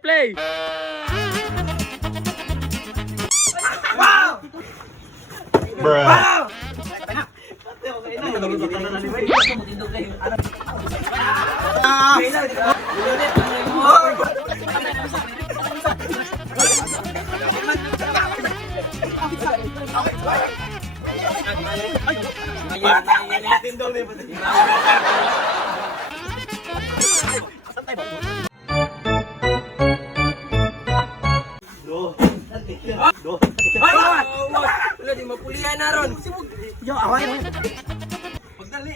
Play! Bruh. Wala di mapulihan na ron. Yo, away mo. Pagdali.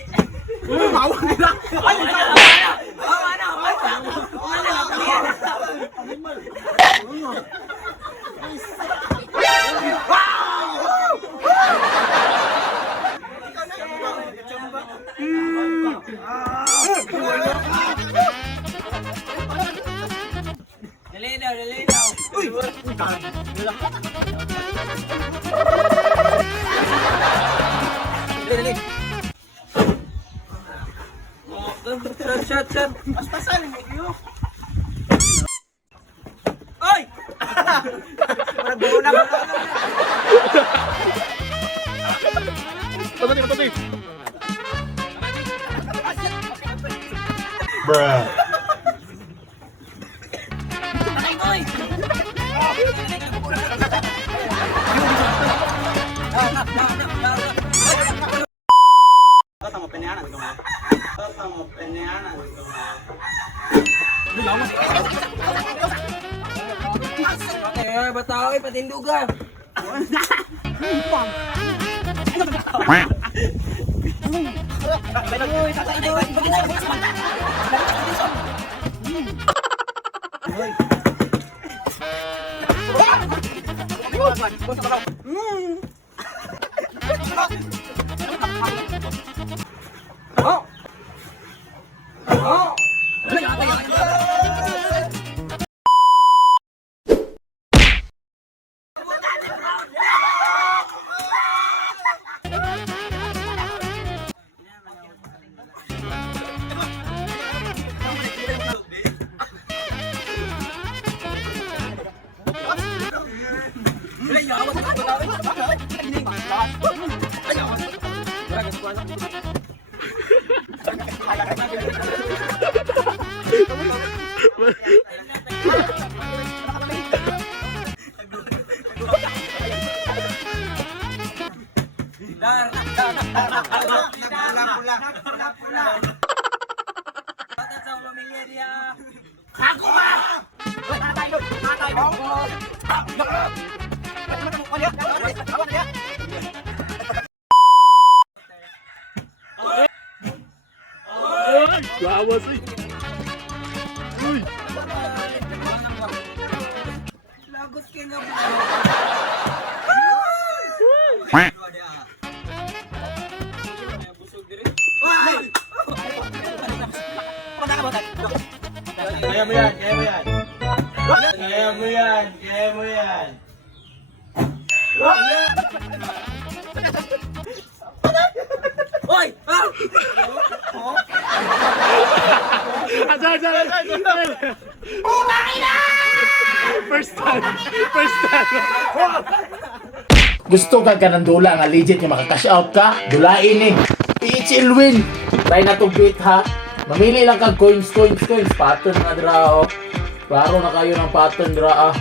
Mawag nila. Ay, Dali daw, dali daw. Uy! Dali, dali. Shot. basta salin mo iyo. Oy! Parang buo na. Patay. Bruh. Oy! Tama peneanan ko mo. Eh, bataw ay patindugan. Pula. Bata sa pamilya dia. Ako ba? Lawas eh. Uy. Lagot ka na. Kaya mo yan. Oy! Ah! Asal. First time. Gusto ka ng dula nga legit nga maka-cash out ka? Dulain eh. PHL win. Try na to beat ha. Mamili lang kag coins. Pattern na dra oh. Klaro na kayo ng pattern dra ah.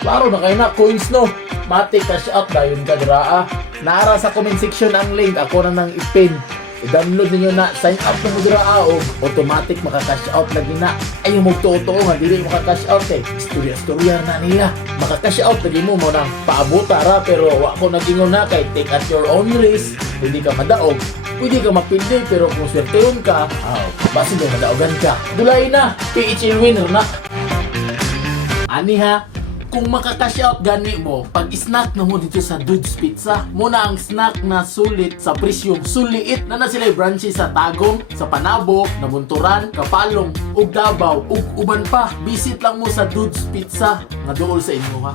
Klaro na kayo na coins no. Matic cash out dayon ka dra ah. Nara sa comment section ang link. Ako na nang ipin. I-download ninyo na, sign up na mo dira o automatic maka-cash out lagi na. Ay mo totoo nga dili maka-cash out eh. Istorya na nila. Maka-cash out lagi mo nang paabota ra pero wa ko nagingon na kay take at your own risk. Hindi ka madaog. Pwede ka mapindi pero kung swerteron ka, basta may madaogan ka. Dulay na, PHL winner na. Ani ha, Kung makakash out gani mo, pag snack na mo dito sa Dudes Pizza, muna ang snack na sulit sa presyong suliit na sila branches sa Tagum, sa Panabo, Nabunturan, Kapalong, ug Davao, ug uban pa. Visit lang mo sa Dudes Pizza nga duol sa inyo ha.